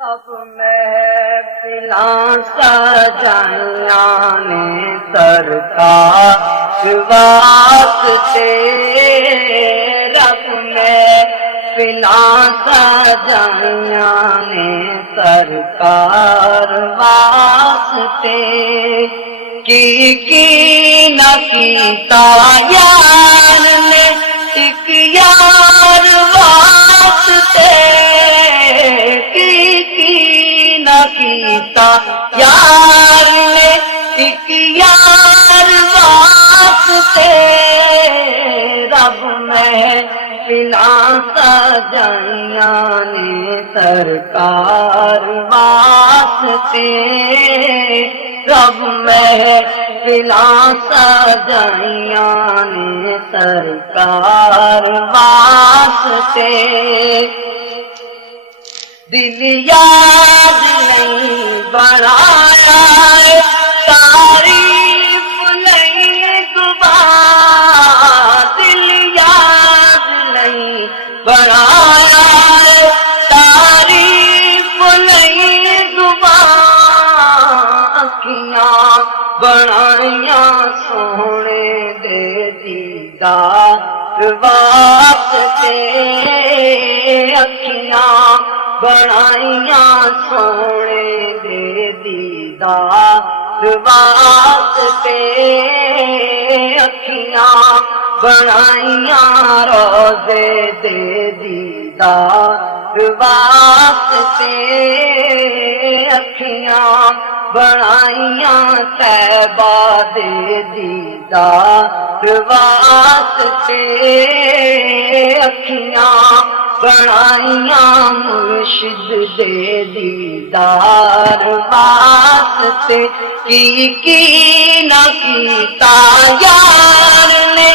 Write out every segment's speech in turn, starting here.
اب محفلاں سجائیاں نے سرکار واسطے، رب محفلاں سجائیاں نے سرکار واسطے، کی نہ کیتا یار نے ایک یار واسطے، نہ کیتا یار نے ایک یار واسطے، رب محفلاں سجائیاں نے سرکار واسطے، رب محفلاں سجائیاں نے سرکار واسطے، دل یاد نہیں بنایا تعریف نہیں زبان، دل یاد نہیں بنایا تعریف نہیں زبان، اکھیاں بنائیاں سونے دے دیدار واسطے، اکھیاں بنائیاں سونے دے دیدار واسطے، اکھیاں بنائیاں روضے دے دیدار واسطے، اکھیاں بنائیاں طیبہ دے دیدار واسطے، اکھیاں بنائیاں مرشد دے دیدار واسطے، کی نہ کیتا یار نے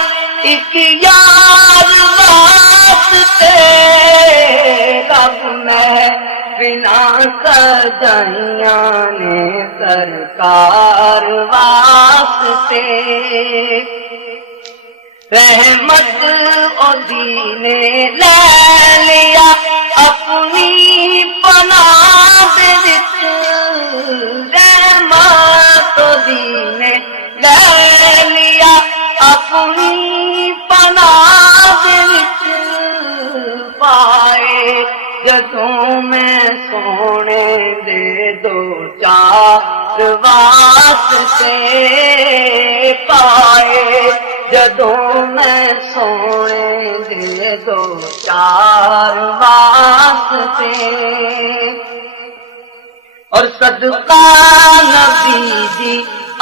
ایک یار واسطے، رب محفلاں سجائیاں نے سرکار واسطے، رحمت اودی نے لے لیا اپنی پناہ دے وچ، رحمت اودی نے لے لیا اپنی پناہ دے وچ، پائے جدوں میں سونے دے دو چار واسطے، پائے جدوں میں سونے دے دو چار واسطے، اور صدقہ نبی دی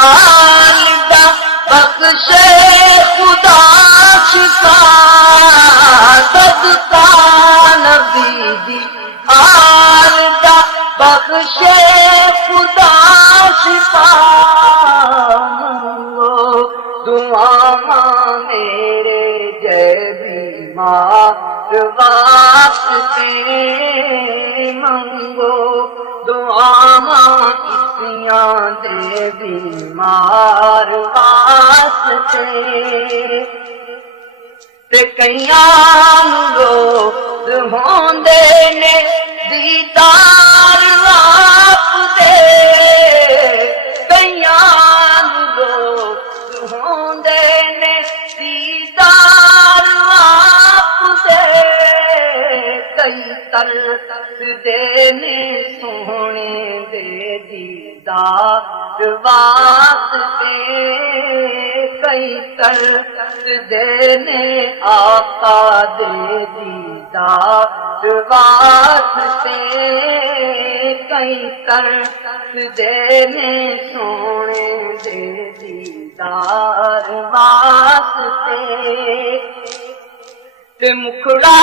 آل دا بخشے خدا شفا، صدقہ نبی دی آل دا بخشے خدا شفا، دعاواں میرے جے بیمار واسطے، منگو دعاواں کتیاں دے بیمار واسطے، تے کئیاں نوں روز ہوندے نے دیدار آپ دے، کئیاں نوں روز ہوندے نے دیدار آپ دے، کئی ترسدے نے سونے دے دیدار واسطے، کئی ترسدے نے آقا دے دیدار واسطے، کئی ترسدے نے سونے دے دیدار واسطے، تے مکھڑا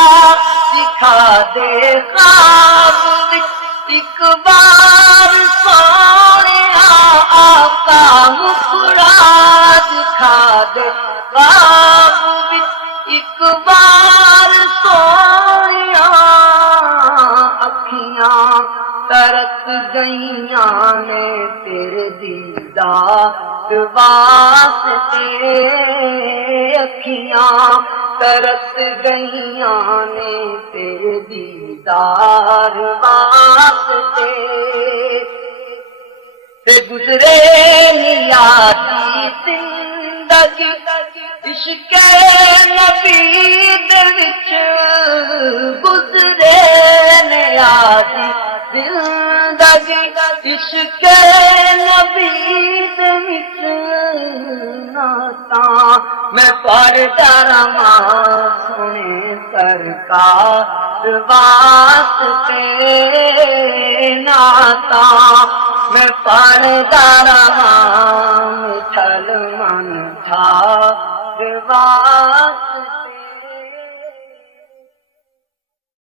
دکھا دے خواب وچ ایک بار سونیا، آقا مکھڑا دکھا دے خواب وچ ایک بار سونیا، اکھیاں ترس گئیاں نے تیرے دیدار واسطے، اکھیاں ترس گئیاں نے تیرے دیدار واسطے، گزرے نیازی زندگی عشق نبی دے وچ گزرے نیازی زندگی عشق نبی دے وچ ناتا میں پڑھدا رہاں سونے سرکار واسطے ناتا میں پڑھدا رہاں مٹھل من تھا واسطے